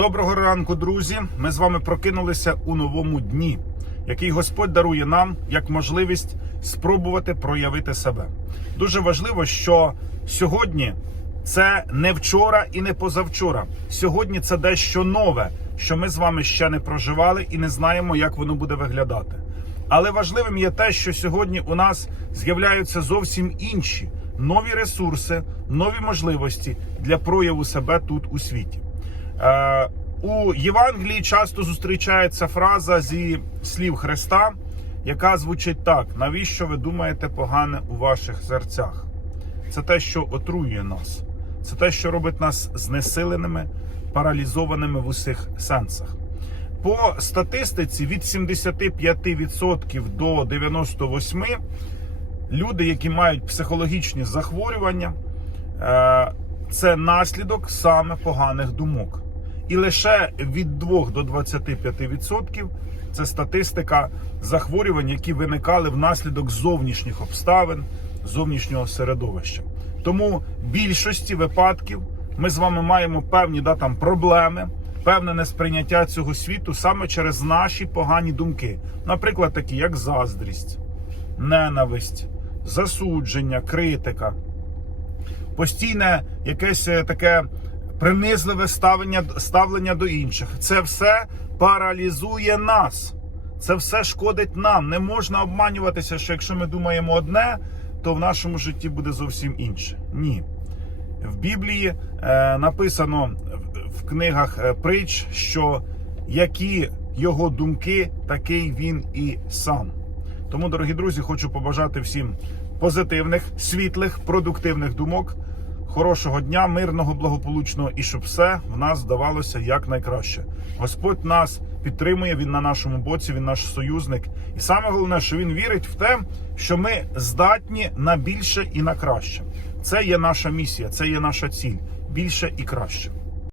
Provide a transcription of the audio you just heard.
Доброго ранку, друзі! Ми з вами прокинулися у новому дні, який Господь дарує нам як можливість спробувати проявити себе. Дуже важливо, що сьогодні це не вчора і не позавчора. Сьогодні це дещо нове, що ми з вами ще не проживали і не знаємо, як воно буде виглядати. Але важливим є те, що сьогодні у нас з'являються зовсім інші нові ресурси, нові можливості для прояву себе тут у світі. Е, у Євангелії часто зустрічається фраза зі слів Христа, яка звучить так: навіщо ви думаєте погане у ваших серцях? Це те, що отруює нас, це те, що робить нас знесиленими, паралізованими в усіх сенсах. По статистиці від 75% до 98% люди, які мають психологічні захворювання, е, це наслідок саме поганих думок. І лише від 2 до 25% це статистика захворювань, які виникали внаслідок зовнішніх обставин, зовнішнього середовища. Тому в більшості випадків ми з вами маємо певні да, там, проблеми, певне несприйняття цього світу саме через наші погані думки. Наприклад, такі як заздрість, ненависть, засудження, критика, постійне якесь е, таке принизливе ставлення, ставлення до інших. Це все паралізує нас. Це все шкодить нам. Не можна обманюватися, що якщо ми думаємо одне, то в нашому житті буде зовсім інше. Ні. В Біблії е, написано в- книгах е, притч, що які його думки, такий він і сам. Тому, дорогі друзі, хочу побажати всім позитивних, світлих, продуктивних думок, хорошого дня, мирного, благополучного і щоб все в нас вдавалося якнайкраще. Господь нас підтримує, він на нашому боці, він наш союзник. І саме головне, що він вірить в те, що ми здатні на більше і на краще. Це є наша місія, це є наша ціль більше і краще.